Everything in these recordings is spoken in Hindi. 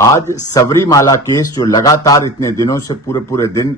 आज सबरीमाला केस जो लगातार इतने दिनों से पूरे दिन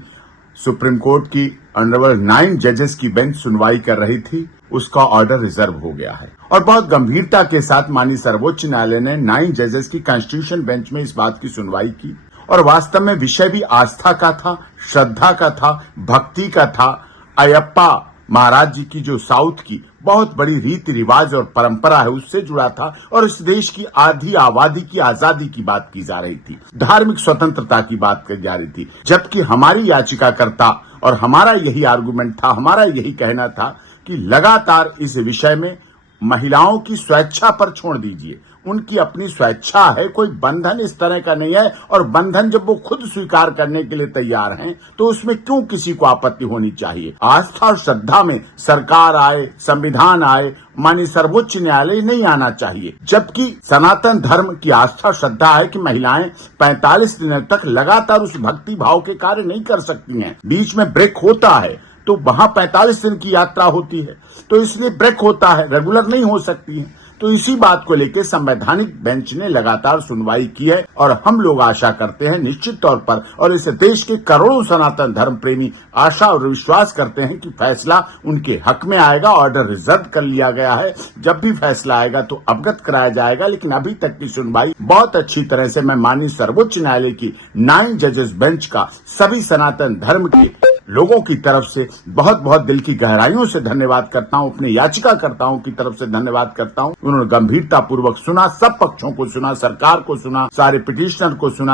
सुप्रीम कोर्ट की ऑनरेबल 9 जजेस की बेंच सुनवाई कर रही थी, उसका ऑर्डर रिजर्व हो गया है और बहुत गंभीरता के साथ माननीय सर्वोच्च न्यायालय ने 9 जजेस की कॉन्स्टिट्यूशन बेंच में इस बात की सुनवाई की और वास्तव में विषय भी आस्था का था, श्रद्धा का था, भक्ति का था। अयप्पा महाराज जी की जो साउथ की बहुत बड़ी रीति रिवाज और परंपरा है उससे जुड़ा था और इस देश की आधी आबादी की आजादी की बात की जा रही थी, धार्मिक स्वतंत्रता की बात की जा रही थी। जबकि हमारी याचिकाकर्ता और हमारा यही आर्गुमेंट था, हमारा यही कहना था कि लगातार इस विषय में महिलाओं की स्वेच्छा पर छोड़ दीजिए, उनकी अपनी स्वेच्छा है, कोई बंधन इस तरह का नहीं है और बंधन जब वो खुद स्वीकार करने के लिए तैयार हैं तो उसमें क्यों किसी को आपत्ति होनी चाहिए। आस्था और श्रद्धा में सरकार आए, संविधान आए, माननीय सर्वोच्च न्यायालय नहीं आना चाहिए। जबकि सनातन धर्म की आस्था श्रद्धा है कि महिलाएं 45 दिनों तक लगातार उस भक्ति भाव के कार्य नहीं कर सकती हैं, बीच में ब्रेक होता है तो वहां 45 दिन की यात्रा होती है तो इसलिए ब्रेक होता है, रेगुलर नहीं हो सकती है। तो इसी बात को लेकर संवैधानिक बेंच ने लगातार सुनवाई की है और हम लोग आशा करते हैं निश्चित तौर पर और इस देश के करोड़ों सनातन धर्म प्रेमी आशा और विश्वास करते हैं कि फैसला उनके हक में आएगा। ऑर्डर रिजर्व कर लिया गया है, जब भी फैसला आएगा तो अवगत कराया जाएगा। लेकिन अभी तक की सुनवाई बहुत अच्छी तरह से मैं माननीय सर्वोच्च न्यायालय की 9 जजेस बेंच का सभी सनातन धर्म के लोगों की तरफ से बहुत बहुत दिल की गहराइयों से धन्यवाद करता हूं, अपने याचिकाकर्ताओं की तरफ से धन्यवाद करता हूं। उन्होंने गंभीरता पूर्वक सुना, सब पक्षों को सुना, सरकार को सुना, सारे पिटिशनर को सुना।